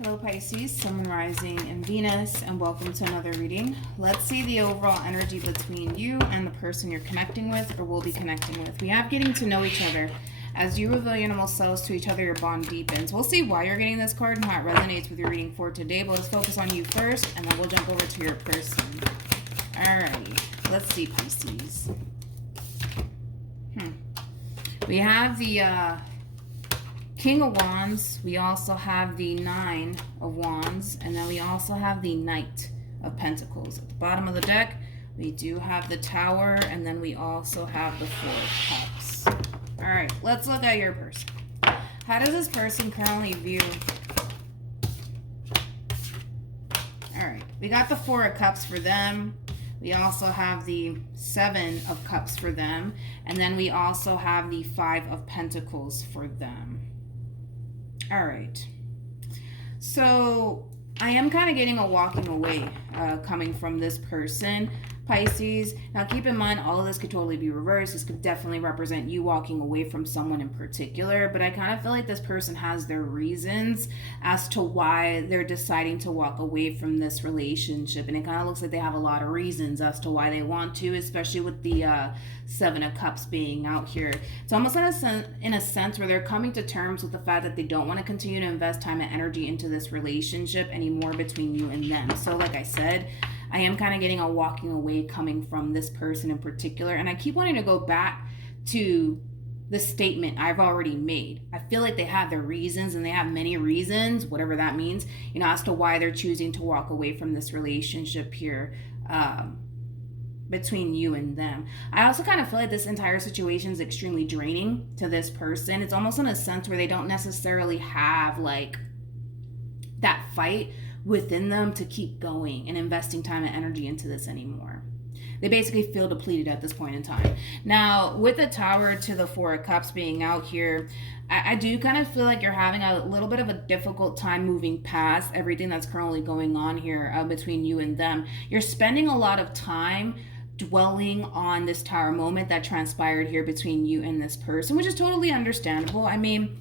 Hello Pisces, Sun, Rising, and Venus, and welcome to another reading. Let's see the overall energy between you and the person you're connecting with or will be connecting with. We have getting to know each other. As you reveal your animal selves to each other, your bond deepens. We'll see why you're getting this card and how it resonates with your reading for today, but let's focus on you first, and then we'll jump over to your person. Alrighty, let's see Pisces. We have the King of Wands, we also have the Nine of Wands, and then we also have the Knight of Pentacles. At the bottom of the deck, we do have the Tower, and then we also have the Four of Cups. All right, let's look at your person. How does this person currently view? All right, we got the Four of Cups for them. We also have the Seven of Cups for them, and then we also have the Five of Pentacles for them. All right, so I am kind of getting a walking away coming from this person, Pisces. Now keep in mind, all of this could totally be reversed. This could definitely represent you walking away from someone in particular, but I kind of feel like this person has their reasons as to why they're deciding to walk away from this relationship, and it kind of looks like they have a lot of reasons as to why they want to, especially with the Seven of Cups being out here. It's almost in a sense where they're coming to terms with the fact that they don't want to continue to invest time and energy into this relationship anymore between you and them. So like I said, I am kind of getting a walking away coming from this person in particular. And I keep wanting to go back to the statement I've already made. I feel like they have their reasons, and they have many reasons, whatever that means, you know, as to why they're choosing to walk away from this relationship here between you and them. I also kind of feel like this entire situation is extremely draining to this person. It's almost in a sense where they don't necessarily have like that fight within them to keep going and investing time and energy into this anymore. They basically feel depleted at this point in time. Now, with the Tower to the Four of Cups being out here, I do kind of feel like you're having a little bit of a difficult time moving past everything that's currently going on here between you and them. You're spending a lot of time dwelling on this Tower moment that transpired here between you and this person, which is totally understandable. I mean,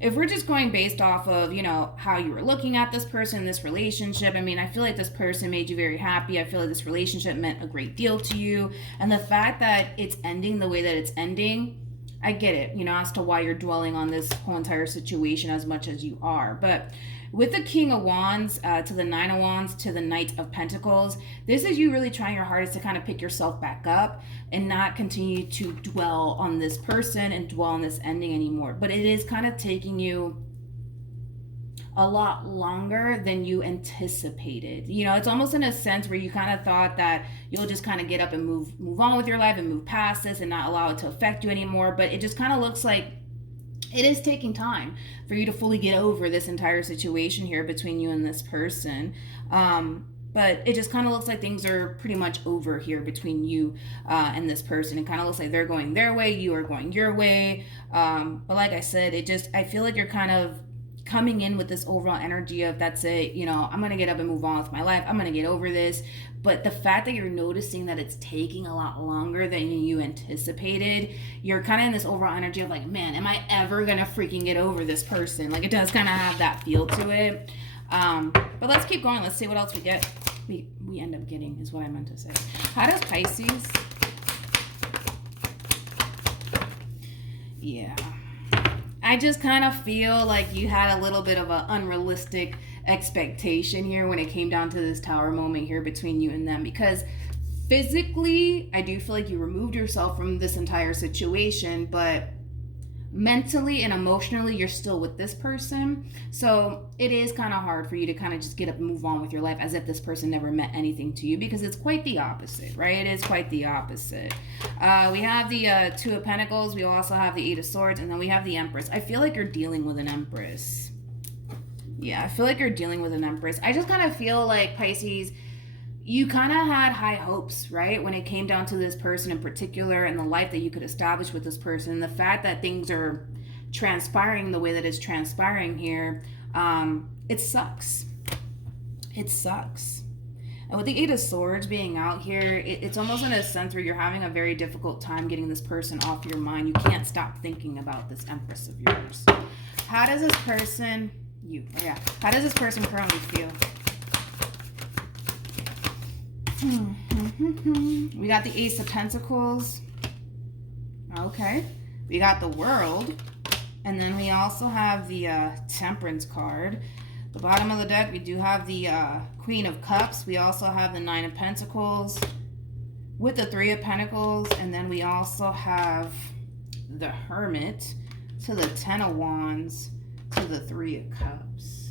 if we're just going based off of, you know, how you were looking at this person, this relationship, I mean, I feel like this person made you very happy. I feel like this relationship meant a great deal to you. And the fact that it's ending the way that it's ending, I get it, you know, as to why you're dwelling on this whole entire situation as much as you are. But with the King of Wands to the Nine of Wands to the Knight of Pentacles, this is you really trying your hardest to kind of pick yourself back up and not continue to dwell on this person and dwell on this ending anymore. But it is kind of taking you a lot longer than you anticipated. You know, it's almost in a sense where you kind of thought that you'll just kind of get up and move on with your life and move past this and not allow it to affect you anymore. But it just kind of looks like it is taking time for you to fully get over this entire situation here between you and this person. But it just kind of looks like things are pretty much over here between you and this person. It kind of looks like they're going their way, you are going your way. But like I said, I feel like you're kind of coming in with this overall energy of, that's it, you know, I'm going to get up and move on with my life. I'm going to get over this. But the fact that you're noticing that it's taking a lot longer than you anticipated, you're kind of in this overall energy of like, man, am I ever going to freaking get over this person? Like, it does kind of have that feel to it. But let's keep going. Let's see what else we get. We end up getting is what I meant to say. How does Pisces? Yeah. I just kind of feel like you had a little bit of an unrealistic expectation here when it came down to this Tower moment here between you and them, because physically I do feel like you removed yourself from this entire situation, but mentally and emotionally you're still with this person. So it is kind of hard for you to kind of just get up and move on with your life as if this person never meant anything to you, because it's quite the opposite, right? It is quite the opposite. We have the Two of Pentacles, we also have the Eight of Swords, and then we have the Empress. I feel like you're dealing with an Empress. Yeah, I feel like you're dealing with an Empress. I just kind of feel like, Pisces, you kind of had high hopes, right? When it came down to this person in particular and the life that you could establish with this person. And the fact that things are transpiring the way that it's transpiring here, it sucks. It sucks. And with the Eight of Swords being out here, it's almost in a sense where you're having a very difficult time getting this person off your mind. You can't stop thinking about this Empress of yours. How does this person You. Oh, yeah. How does this person currently feel? We got the Ace of Pentacles. Okay. We got the World. And then we also have the Temperance card. The bottom of the deck, we do have the Queen of Cups. We also have the Nine of Pentacles with the Three of Pentacles. And then we also have the Hermit to the Ten of Wands to the Three of Cups.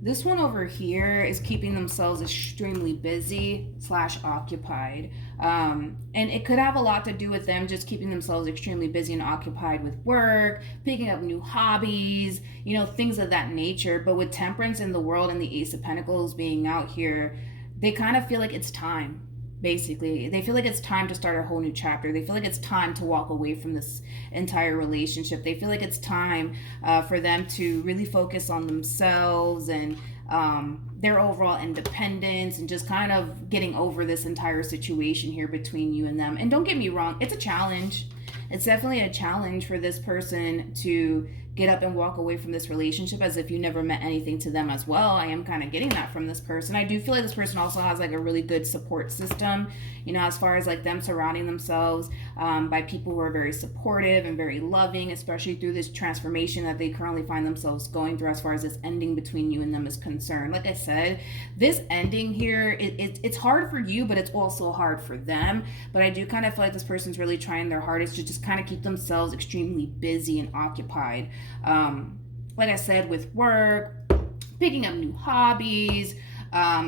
This one over here is keeping themselves extremely busy / occupied. And it could have a lot to do with them just keeping themselves extremely busy and occupied with work, picking up new hobbies, you know, things of that nature. But with Temperance in the World and the Ace of Pentacles being out here, they kind of feel like it's time. Basically, they feel like it's time to start a whole new chapter. They feel like it's time to walk away from this entire relationship. They feel like it's time for them to really focus on themselves and their overall independence and just kind of getting over this entire situation here between you and them. And don't get me wrong, it's a challenge. It's definitely a challenge for this person to get up and walk away from this relationship as if you never meant anything to them as well. I am kind of getting that from this person. I do feel like this person also has like a really good support system, you know, as far as like them surrounding themselves by people who are very supportive and very loving, especially through this transformation that they currently find themselves going through as far as this ending between you and them is concerned. Like I said, this ending here, it's hard for you, but it's also hard for them. But I do kind of feel like this person's really trying their hardest to just kind of keep themselves extremely busy and occupied. Like I said, with work, picking up new hobbies,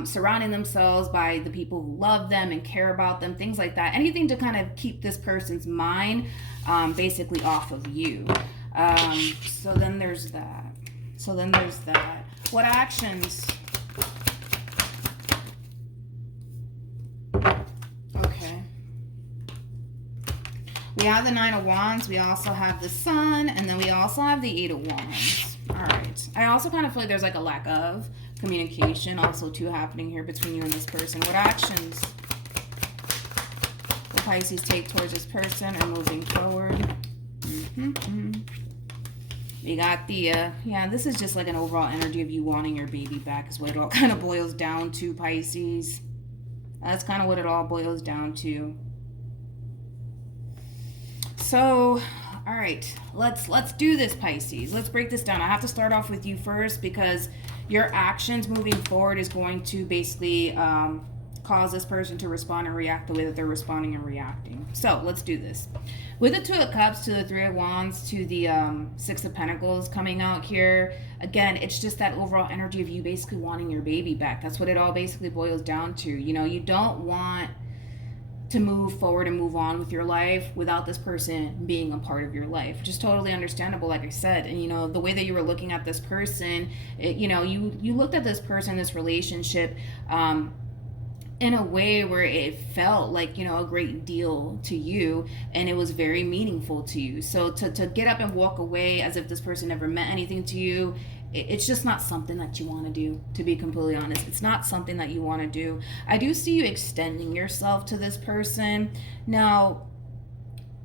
surrounding themselves by the people who love them and care about them, things like that. Anything to kind of keep this person's mind basically off of you. So then there's that. What actions? Okay. We have the Nine of Wands, we also have the Sun, and then we also have the Eight of Wands. All right. I also kind of feel like there's like a lack of communication also too happening here between you and this person. What actions will Pisces take towards this person or moving forward? We got the, yeah, this is just like an overall energy of you wanting your baby back is what it all kind of boils down to, Pisces. That's kind of what it all boils down to. So, all right, let's do this, Pisces. Let's break this down. I have to start off with you first because your actions moving forward is going to basically cause this person to respond and react the way that they're responding and reacting. So let's do this. With the Two of Cups to the Three of Wands to the Six of Pentacles coming out here, again, it's just that overall energy of you basically wanting your baby back. That's what it all basically boils down to. You know, you don't want to move forward and move on with your life without this person being a part of your life. Just totally understandable, like I said. And, you know, the way that you were looking at this person, you know, you looked at this person, this relationship, in a way where it felt like, you know, a great deal to you and it was very meaningful to you. So to get up and walk away as if this person never meant anything to you, it's just not something that you want to do, to be completely honest. It's not something that you want to do. I do see you extending yourself to this person. Now,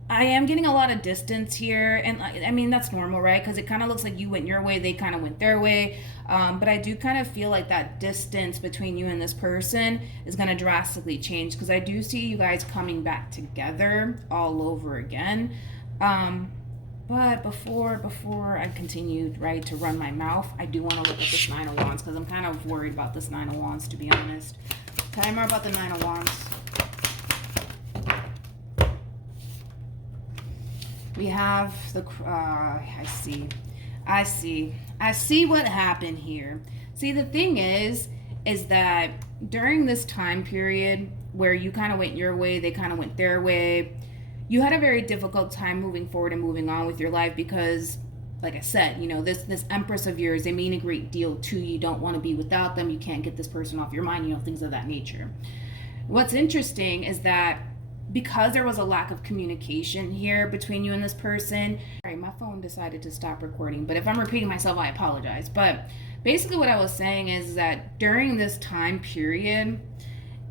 I am getting a lot of distance here, and I mean, that's normal, right? Because it kind of looks like you went your way, they kind of went their way. But I do kind of feel like that distance between you and this person is going to drastically change because I do see you guys coming back together all over again. But before I continued, right, to run my mouth, I do want to look at this Nine of Wands because I'm kind of worried about this Nine of Wands, to be honest. Tell me more about the Nine of Wands. We have the, I see what happened here. See, the thing is that during this time period where you kind of went your way, they kind of went their way, you had a very difficult time moving forward and moving on with your life because, like I said, you know, this Empress of yours, they mean a great deal to you. You don't want to be without them. You can't get this person off your mind, you know, things of that nature. What's interesting is that because there was a lack of communication here between you and this person. All right, my phone decided to stop recording, but if I'm repeating myself, I apologize. But basically what I was saying is that during this time period,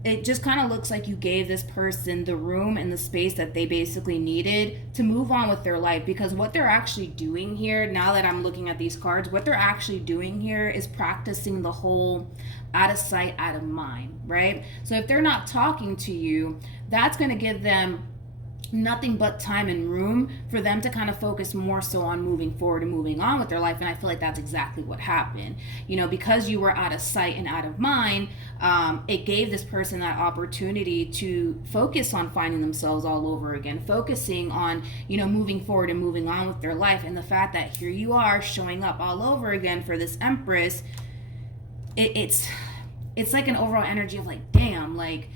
it just kind of looks like you gave this person the room and the space that they basically needed to move on with their life. Because what they're actually doing here, now that I'm looking at these cards, what they're actually doing here is practicing the whole out of sight, out of mind, right? So if they're not talking to you, that's going to give them nothing but time and room for them to kind of focus more so on moving forward and moving on with their life. And I feel like that's exactly what happened. You know, because you were out of sight and out of mind, it gave this person that opportunity to focus on finding themselves all over again, focusing on, you know, moving forward and moving on with their life. And the fact that here you are showing up all over again for this Empress, it's like an overall energy of like, damn, like,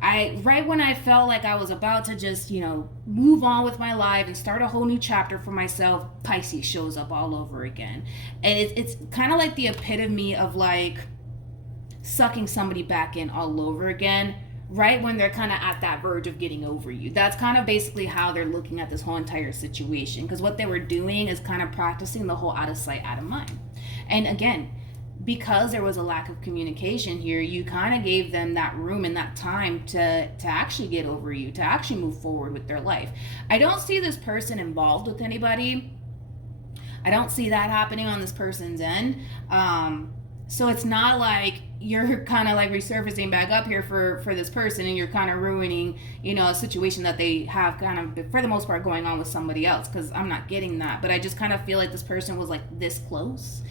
right when I felt like I was about to just, you know, move on with my life and start a whole new chapter for myself, Pisces shows up all over again. And it's kind of like the epitome of like sucking somebody back in all over again, right when they're kind of at that verge of getting over you. That's kind of basically how they're looking at this whole entire situation, because what they were doing is kind of practicing the whole out of sight, out of mind. And again, because there was a lack of communication here, you kind of gave them that room and that time to actually get over you, to actually move forward with their life. I don't see this person involved with anybody. I don't see that happening on this person's end. So it's not like you're kind of like resurfacing back up here for this person and you're kind of ruining, you know, a situation that they have kind of, for the most part, going on with somebody else, because I'm not getting that. But I just kind of feel like this person was like this close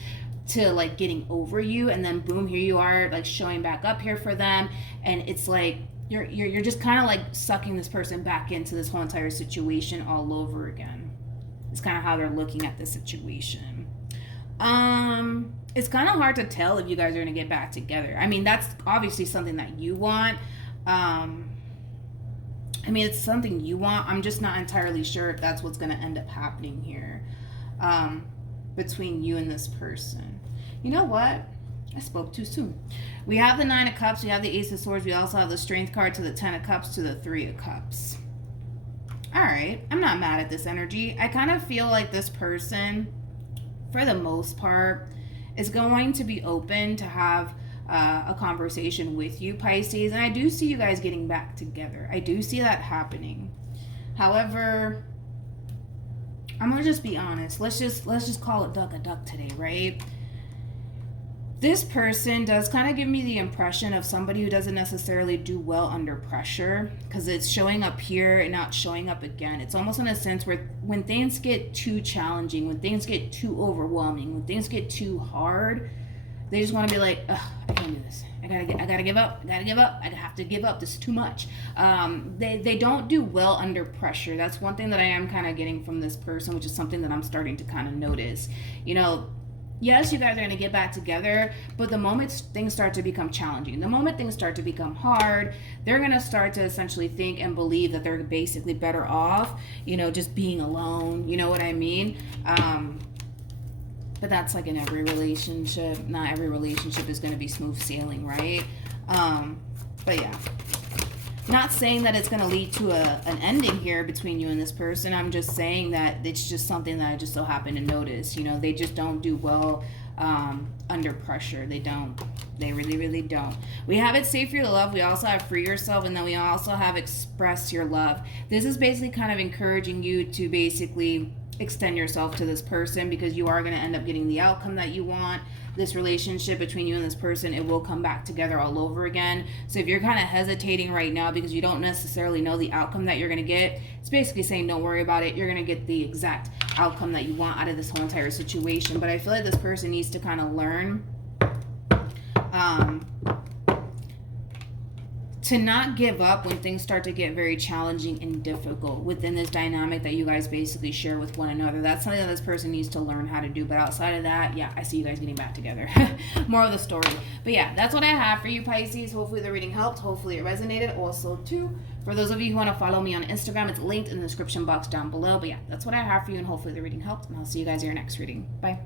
to like getting over you, and then boom, here you are like showing back up here for them, and it's like you're just kind of like sucking this person back into this whole entire situation all over again. It's kind of how they're looking at the situation. It's kind of hard to tell if you guys are going to get back together. I mean, that's obviously something that you want. I mean, it's something you want. I'm just not entirely sure if that's what's going to end up happening here between you and this person. You know what? I spoke too soon. We have the 9 of Cups. We have the Ace of Swords. We also have the Strength card to the 10 of Cups to the 3 of Cups. All right. I'm not mad at this energy. I kind of feel like this person, for the most part, is going to be open to have a conversation with you, Pisces. And I do see you guys getting back together. I do see that happening. However, I'm gonna just be honest. Let's just call it duck a duck today, right? This person does kind of give me the impression of somebody who doesn't necessarily do well under pressure, because it's showing up here and not showing up again. It's almost in a sense where when things get too challenging, when things get too overwhelming, when things get too hard, they just want to be like, ugh, I can't do this. I gotta give up. I have to give up. This is too much. They don't do well under pressure. That's one thing that I am kind of getting from this person, which is something that I'm starting to kind of notice. You know, yes, you guys are going to get back together, but the moment things start to become challenging, the moment things start to become hard, they're going to start to essentially think and believe that they're basically better off, you know, just being alone. You know what I mean? But that's like in every relationship. Not every relationship is going to be smooth sailing, right? But yeah. Not saying that it's going to lead to an ending here between you and this person. I'm just saying that it's just something that I just so happen to notice. You know, they just don't do well under pressure. They don't. They really, really don't. We have it Save Your Love. We also have Free Yourself. And then we also have Express Your Love. This is basically kind of encouraging you to basically extend yourself to this person, because you are going to end up getting the outcome that you want. This relationship between you and this person, it will come back together all over again. So if you're kind of hesitating right now because you don't necessarily know the outcome that you're going to get, it's basically saying don't worry about it. You're going to get the exact outcome that you want out of this whole entire situation. But I feel like this person needs to kind of learn to not give up when things start to get very challenging and difficult within this dynamic that you guys basically share with one another. That's something that this person needs to learn how to do. But outside of that, yeah, I see you guys getting back together. More of the story. But yeah, that's what I have for you, Pisces. Hopefully the reading helped. Hopefully it resonated. Also, too, for those of you who want to follow me on Instagram, it's linked in the description box down below. But yeah, that's what I have for you, and hopefully the reading helped. And I'll see you guys in your next reading. Bye.